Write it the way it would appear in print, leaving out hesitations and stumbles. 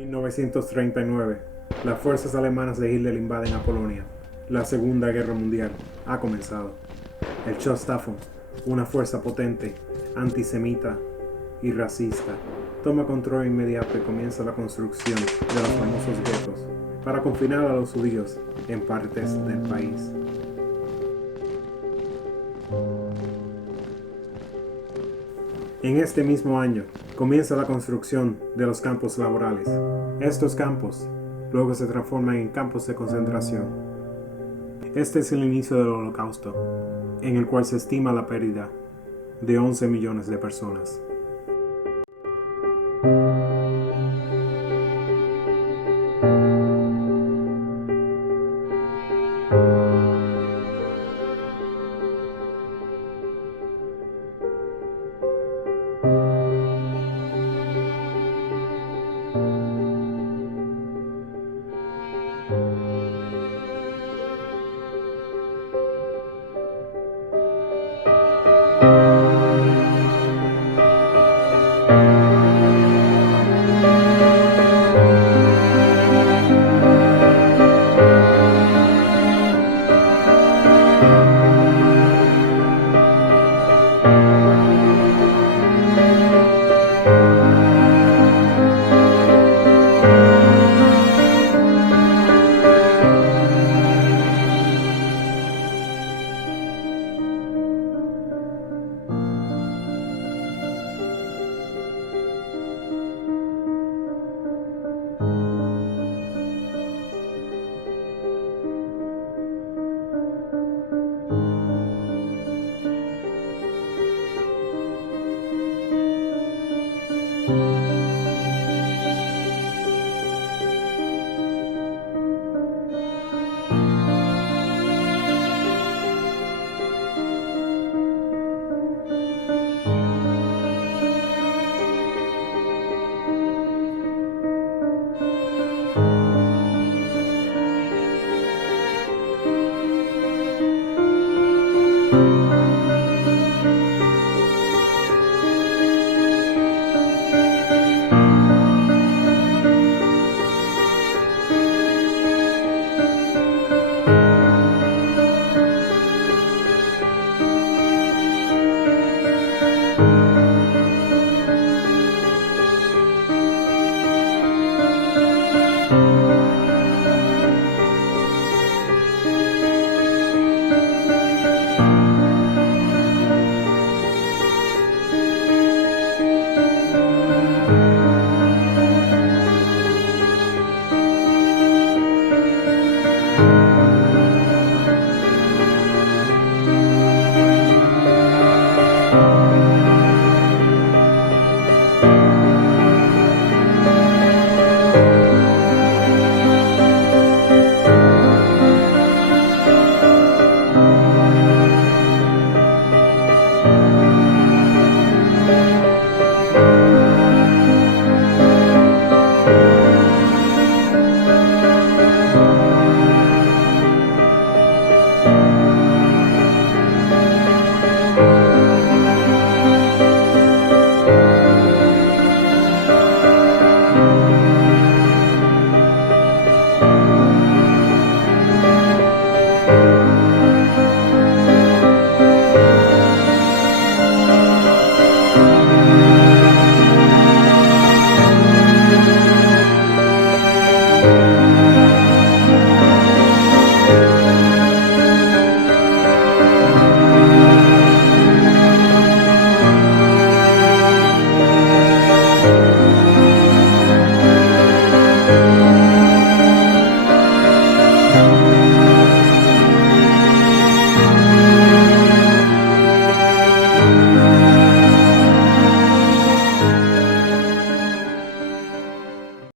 1939. Las fuerzas alemanas de Hitler invaden a Polonia. La Segunda Guerra Mundial ha comenzado. El Schutzstaffel, una fuerza potente, antisemita y racista, toma control inmediato y comienza la construcción de los famosos guetos para confinar a los judíos en partes del país. En este mismo año comienza la construcción de los campos laborales. Estos campos luego se transforman en campos de concentración. Este es el inicio del Holocausto, en el cual se estima la pérdida de 11 millones de personas.